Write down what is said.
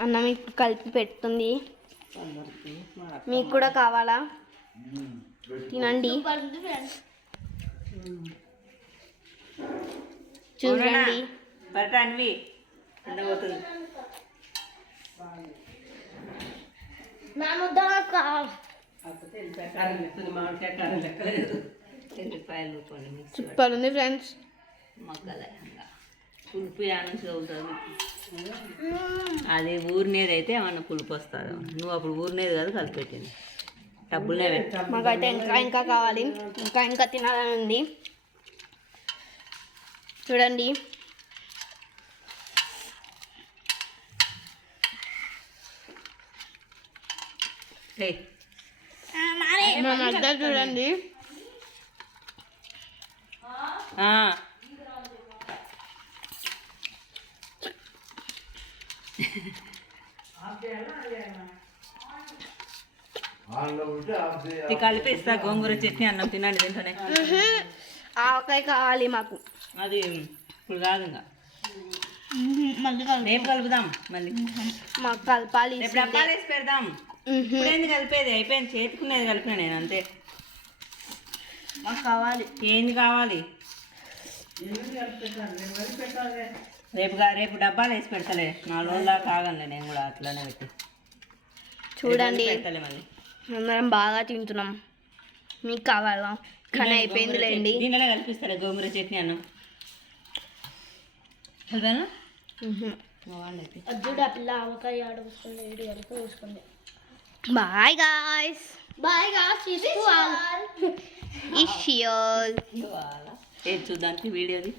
అన్నం ఇప్పుడు కలిపి పెడుతుంది. మీకు కూడా కావాలా? తినండి. చూడండి. సూపర్ ఉంది ఫ్రెండ్స్. ఇంకా పులుపు నుంచి అవుతుంది అది ఊరినేది అయితే ఏమన్నా పులుపు వస్తుంది నువ్వు అప్పుడు ఊరినేది కాదు కలిపెట్టింది. డబ్బులనే పెట్టా మాకైతే ఇంకా ఇంకా కావాలి. ఇంకా ఇంకా తినాలని ఉంది చూడండి. చూడండి కలిపేస్తా గోంగూర చట్నీ అన్నం తినండి దీంట్లోనే. ఆవకాయ కావాలి మాకు. అది ఇప్పుడు కాదు ఇంకా. మళ్ళీ రేపు కలుపుదాం మళ్ళీ. మాకు కలపాలి రేపు డబ్బాలు వేసి పెడదాం. ఇప్పుడేంది కలిపేది? అయిపోయింది. చేతుకునేది కలిపిన నేను అంతే. మాకు కావాలి. ఏంది కావాలి? రేపు గా- రేపు డబ్బాలు వేసి పెడతలే. నాలుగు రోజుల ఆగనులే నేను కూడా అట్లానే పెట్టి. చూడండి. పెడతలే మళ్ళీ. అందరం బాగా తింటున్నాం. మీకు కావాలా? కానీ అయిపోయింది లేండి. దీనిలో కల్పిస్తారా గోంగూర చట్నీ అన్నం. కలిపానా? బాగుండైతే బాయ్ గాయస్. బాయ్ గాయస్ ఇషియోల్ ఏది చూద్దానికి వీడియోది.